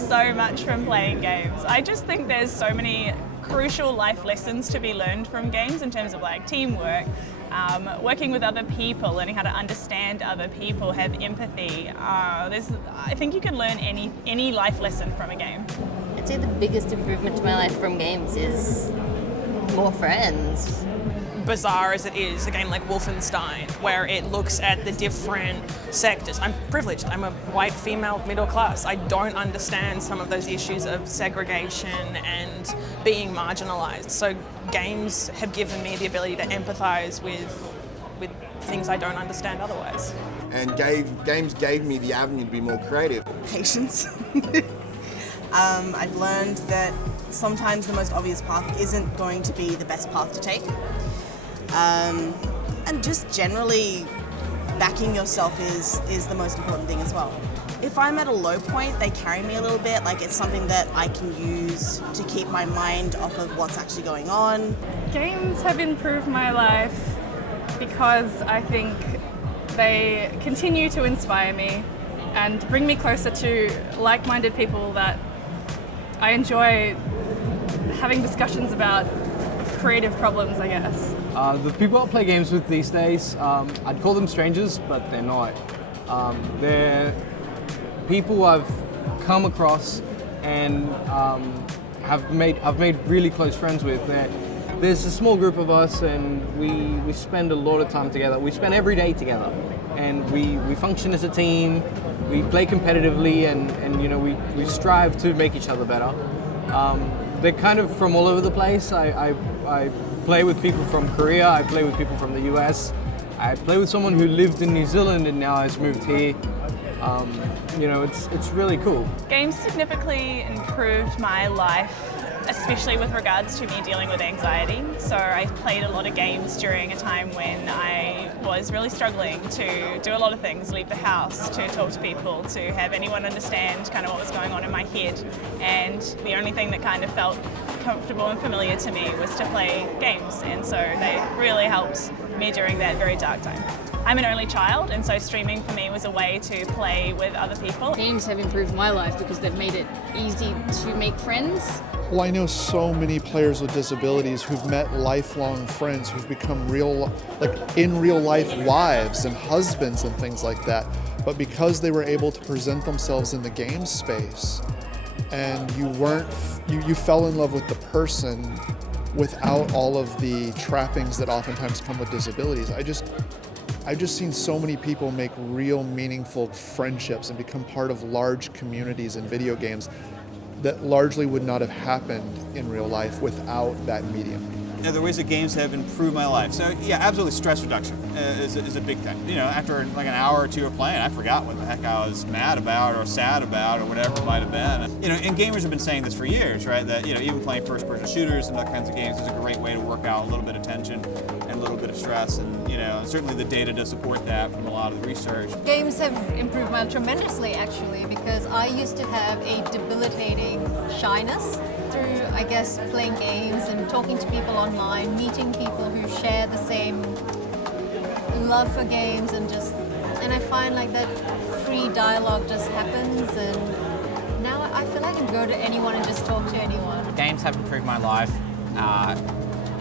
learned so much from playing games. I just think there's so many crucial life lessons to be learned from games in terms of like teamwork, working with other people, learning how to understand other people, have empathy. I think you can learn any life lesson from a game. I'd say the biggest improvement to my life from games is more friends. Bizarre as it is, a game like Wolfenstein, where it looks at the different sectors. I'm privileged, I'm a white female middle class. I don't understand some of those issues of segregation and being marginalized. So games have given me the ability to empathize with things I don't understand otherwise. And games gave me the avenue to be more creative. Patience. I've learned that sometimes the most obvious path isn't going to be the best path to take. And just generally backing yourself is the most important thing as well. If I'm at a low point, they carry me a little bit, like it's something that I can use to keep my mind off of what's actually going on. Games have improved my life because I think they continue to inspire me and bring me closer to like-minded people that I enjoy having discussions about creative problems, I guess. The people I play games with these days, I'd call them strangers, but they're not. They're people I've come across and I've made really close friends with. There's a small group of us and we spend a lot of time together. We spend every day together and we function as a team, we play competitively and you know, we strive to make each other better. They're kind of from all over the place. I play with people from Korea, I play with people from the US, I play with someone who lived in New Zealand and now has moved here. You know, it's really cool. Games significantly improved my life, especially with regards to me dealing with anxiety. So I played a lot of games during a time when I was really struggling to do a lot of things, leave the house, to talk to people, to have anyone understand kind of what was going on in my head. And the only thing that kind of felt comfortable and familiar to me was to play games. And so they really helped me during that very dark time. I'm an only child, and so streaming for me was a way to play with other people. Games have improved my life because they've made it easy to make friends. Well, I know so many players with disabilities who've met lifelong friends who've become in real life wives and husbands and things like that. But because they were able to present themselves in the game space and you fell in love with the person without all of the trappings that oftentimes come with disabilities. I've just seen so many people make real meaningful friendships and become part of large communities in video games that largely would not have happened in real life without that medium. Yeah, the ways that games have improved my life. So yeah, absolutely, stress reduction is a big thing. You know, after like an hour or two of playing, I forgot what the heck I was mad about or sad about or whatever it might have been. You know, and gamers have been saying this for years, right? That, you know, even playing first-person shooters and other kinds of games is a great way to work out a little bit of tension and a little bit of stress. And, you know, certainly the data does support that from a lot of the research. Games have improved mine tremendously, actually, because I used to have a debilitating shyness through, I guess, playing games and talking to people online, meeting people who share the same love for games, and I find like that free dialogue just happens, and now I feel I can go to anyone and just talk to anyone. Games have improved my life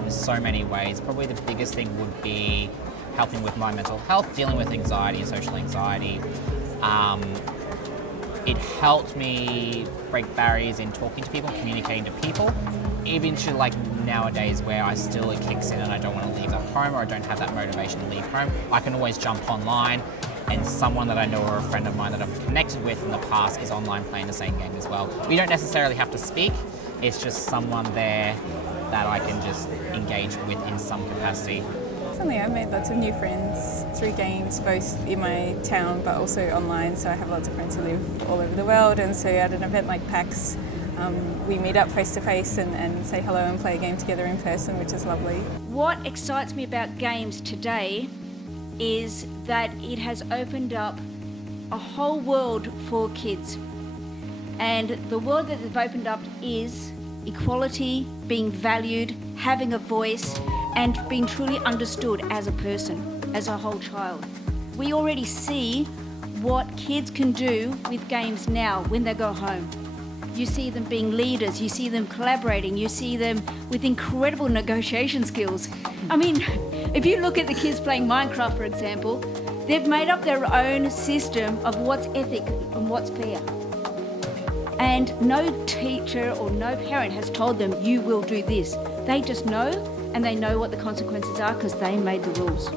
in so many ways. Probably the biggest thing would be helping with my mental health, dealing with anxiety and social anxiety. It helped me break barriers in talking to people, communicating to people, even to like nowadays where it kicks in and I don't want to leave the home or I don't have that motivation to leave home. I can always jump online and someone that I know or a friend of mine that I've connected with in the past is online playing the same game as well. We don't necessarily have to speak, it's just someone there that I can just engage with in some capacity. Recently I've made lots of new friends through games, both in my town but also online, so I have lots of friends who live all over the world, and so at an event like PAX we meet up face to face and say hello and play a game together in person, which is lovely. What excites me about games today is that it has opened up a whole world for kids, and the world that they've opened up is equality, being valued, having a voice, and being truly understood as a person, as a whole child. We already see what kids can do with games now when they go home. You see them being leaders, you see them collaborating, you see them with incredible negotiation skills. I mean, if you look at the kids playing Minecraft, for example, they've made up their own system of what's ethic and what's fair. And no teacher or no parent has told them, you will do this. They just know, and they know what the consequences are because they made the rules.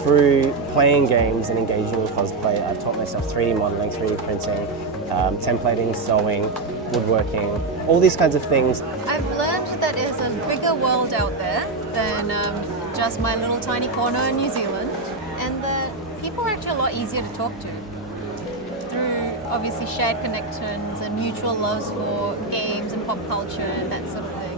Through playing games and engaging in cosplay, I've taught myself 3D modeling, 3D printing, templating, sewing, woodworking, all these kinds of things. I've learned that there's a bigger world out there than just my little tiny corner in New Zealand, and that people are actually a lot easier to talk to through obviously shared connections and mutual loves for games and pop culture and that sort of thing.